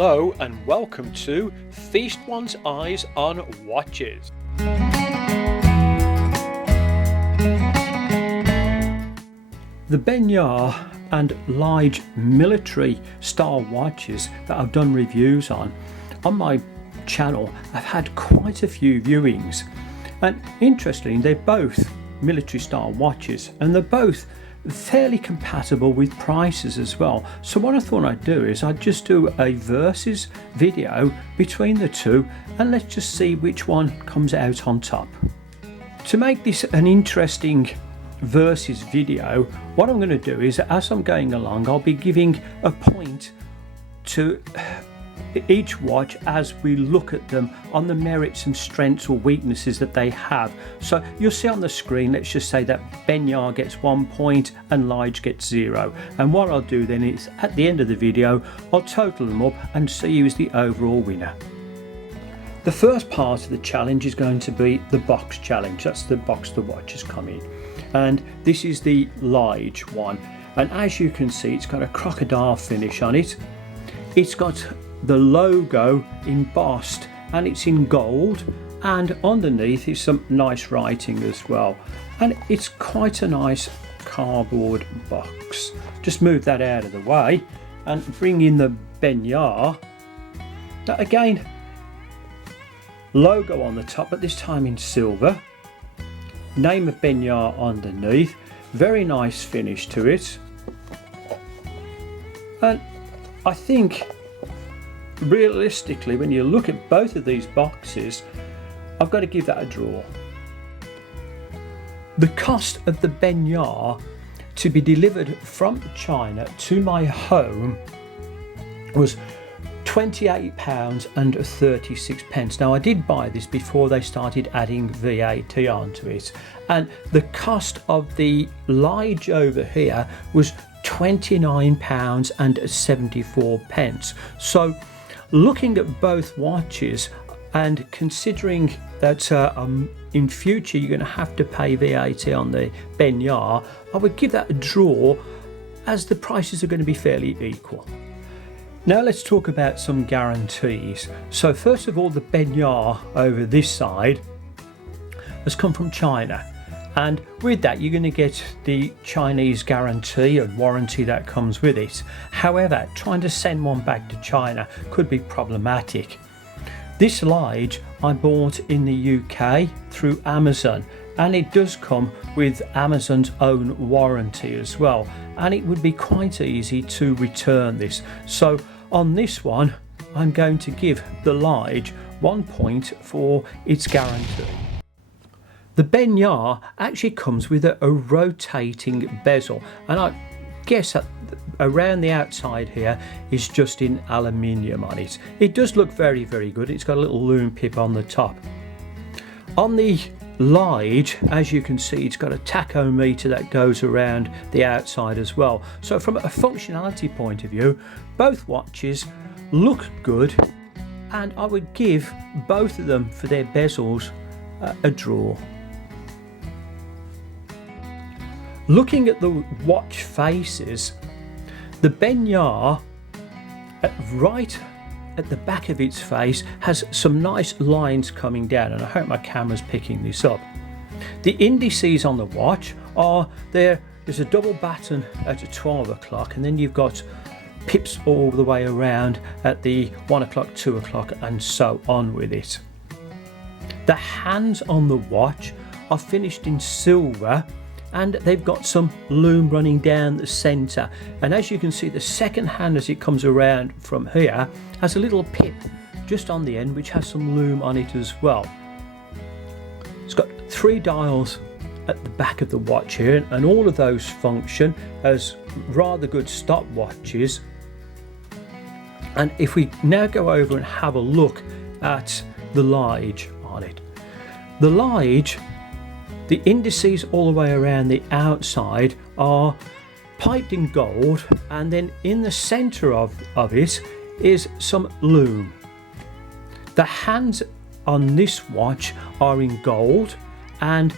Hello and welcome to Feast One's Eyes on Watches. The Benyar and Lige military style watches that I've done reviews on my channel have had quite a few viewings, and interestingly they're both military style watches and they're both fairly compatible with prices as well. So what I thought I'd do is I'd just do a versus video between the two and let's just see which one comes out on top. To make this an interesting versus video, what I'm going to do is, as I'm going along, I'll be giving a point to each watch as we look at them on the merits and strengths or weaknesses that they have. So you'll see on the screen, let's just say that Benyar gets 1 point and Lige gets 0. And what I'll do then is at the end of the video, I'll total them up and see who's the overall winner. The first part of the challenge is going to be the box challenge. That's the box the watches come in. And this is the Lige one. And as you can see, it's got a crocodile finish on it. It's got the logo embossed and it's in gold, and underneath is some nice writing as well, and it's quite a nice cardboard box. Just move that out of the way and bring in the Benyar. Now again, logo on the top, but this time in silver, name of Benyar underneath, very nice finish to it. And I think realistically, when you look at both of these boxes, I've got to give that a draw. The cost of the Benyar to be delivered from China to my home was £28.36. Now I did buy this before they started adding VAT onto it, and the cost of the Lige over here was £29.74. So looking at both watches and considering that in future you're going to have to pay VAT on the Benyar, I would give that a draw as the prices are going to be fairly equal. Now let's talk about some guarantees. So first of all, the Benyar over this side has come from China, and with that you're going to get the Chinese guarantee and warranty that comes with it. However, trying to send one back to China could be problematic. This Lige I bought in the UK through Amazon, and it does come with Amazon's own warranty as well, and it would be quite easy to return this. So on this one I'm going to give the Lige 1 point for its guarantee. The Benyar actually comes with a rotating bezel, and I guess that around the outside here is just in aluminium on it. It does look very, very good. It's got a little loom pip on the top. On the Lige, as you can see, it's got a tachometer that goes around the outside as well. So from a functionality point of view, both watches look good, and I would give both of them for their bezels a draw. Looking at the watch faces, the Benyar right at the back of its face has some nice lines coming down, and I hope my camera's picking this up. The indices on the watch are there's a double baton at 12 o'clock, and then you've got pips all the way around at the 1 o'clock, 2 o'clock, and so on with it. The hands on the watch are finished in silver, and they've got some loom running down the center, and as you can see, the second hand as it comes around from here has a little pip just on the end which has some loom on it as well. It's got 3 dials at the back of the watch here, and all of those function as rather good stopwatches. And if we now go over and have a look at the Lige on it, the Lige, the indices all the way around the outside are piped in gold, and then in the center of it is some loom. The hands on this watch are in gold, and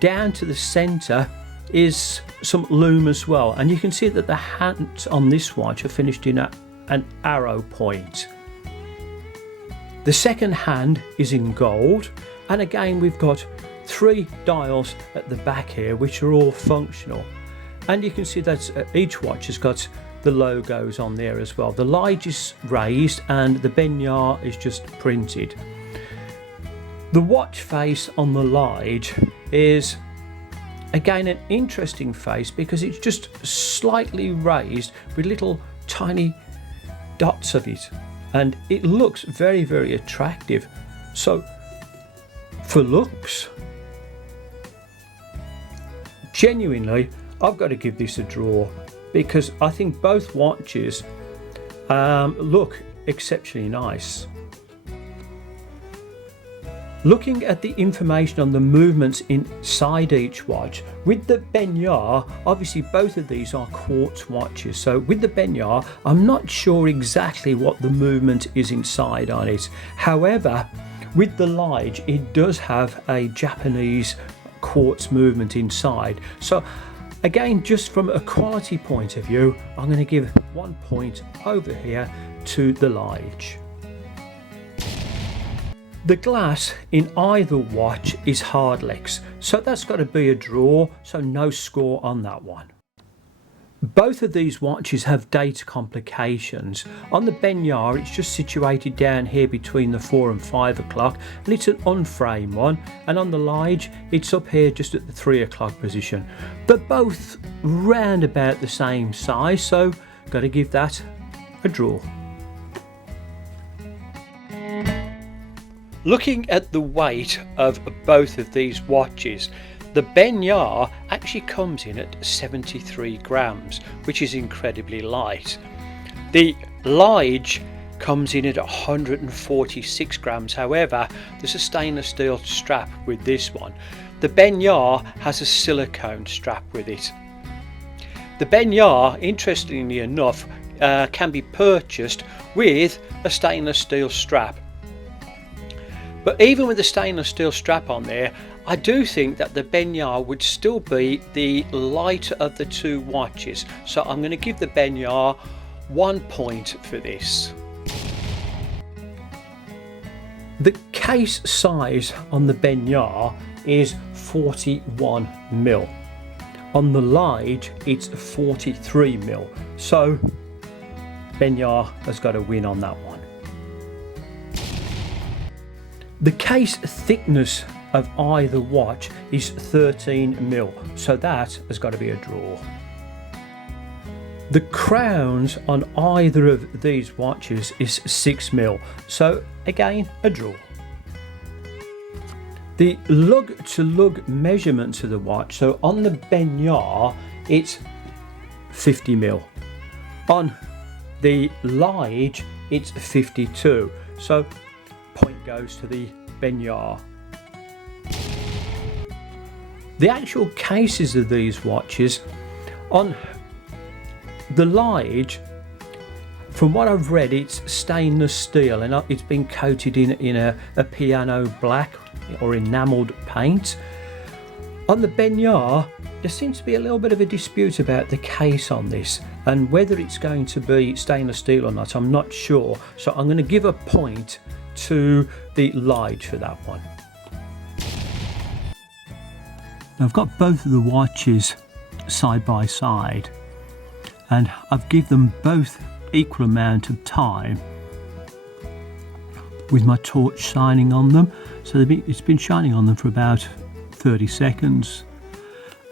down to the center is some loom as well, and you can see that the hands on this watch are finished in an arrow point. The second hand is in gold, and again we've got 3 dials at the back here which are all functional, and you can see that each watch has got the logos on there as well. The Lige is raised and the Benyar is just printed. The watch face on the Lige is again an interesting face because it's just slightly raised with little tiny dots of it, and it looks very, very attractive. So for looks, genuinely I've got to give this a draw, because I think both watches look exceptionally nice. Looking at the information on the movements inside each watch, with the Benyar, obviously both of these are quartz watches, so with the Benyar I'm not sure exactly what the movement is inside on it. However, with the Lige it does have a Japanese quartz movement inside, so again, just from a quality point of view, I'm going to give 1 point over here to the Lige. The glass in either watch is Hardlex, so that's got to be a draw, so no score on that one. Both of these watches have data complications. On the Benyar it's just situated down here between the 4 and 5 o'clock, and it's an unframed one, and on the Lige it's up here just at the 3 o'clock position. But both round about the same size, so got to give that a draw. Looking at the weight of both of these watches, the Benyar actually comes in at 73 grams, which is incredibly light. The Lige comes in at 146 grams, however there's a stainless steel strap with this one. The Benyar has a silicone strap with it. The Benyar, interestingly enough, can be purchased with a stainless steel strap. But even with the stainless steel strap on there, I do think that the Benyar would still be the lighter of the two watches. So I'm going to give the Benyar 1 point for this. The case size on the Benyar is 41mm. On the Lige it's 43mm. So Benyar has got a win on that one. The case thickness of either watch is 13mm, so that has got to be a draw. The crowns on either of these watches is 6mm, so again a draw. The lug to lug measurements of the watch, so on the Benyar it's 50mm. On the Lige it's 52, so point goes to the Benyar. The actual cases of these watches, on the Lige, from what I've read, it's stainless steel and it's been coated in a piano black or enamelled paint. On the Benyar, there seems to be a little bit of a dispute about the case on this, and whether it's going to be stainless steel or not, I'm not sure. So I'm going to give a point to the Lige for that one. I've got both of the watches side by side, and I've given them both equal amount of time with my torch shining on them. So it's been shining on them for about 30 seconds,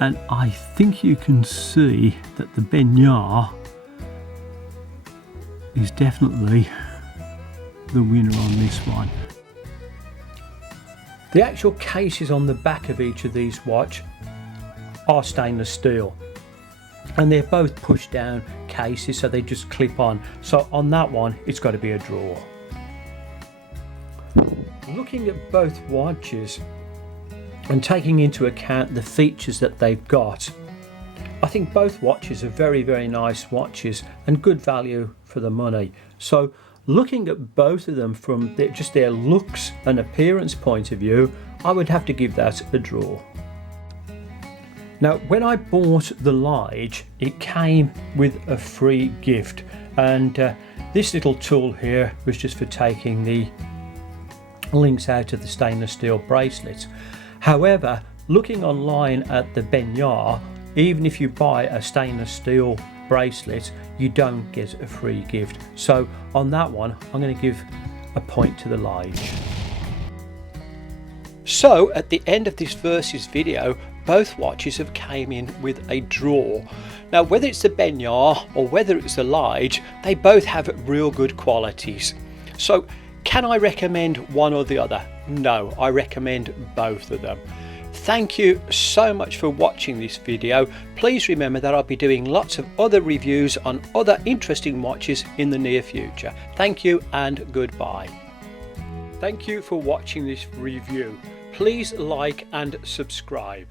and I think you can see that the Benyar is definitely the winner on this one. The actual cases on the back of each of these watches are stainless steel, and they're both push down cases, so they just clip on. So on that one it's got to be a draw. Looking at both watches and taking into account the features that they've got, I think both watches are very, very nice watches and good value for the money. So looking at both of them from just their looks and appearance point of view, I would have to give that a draw. Now, when I bought the Lige, it came with a free gift, and this little tool here was just for taking the links out to the stainless steel bracelets. However, looking online at the Benyar, even if you buy a stainless steel bracelet, you don't get a free gift. So on that one, I'm going to give a point to the Lige. So at the end of this versus video, both watches have came in with a draw. Now whether it's the Benyar or whether it's the Lige, they both have real good qualities. So can I recommend one or the other? No, I recommend both of them. Thank you so much for watching this video. Please remember that I'll be doing lots of other reviews on other interesting watches in the near future. Thank you and goodbye. Thank you for watching this review. Please like and subscribe.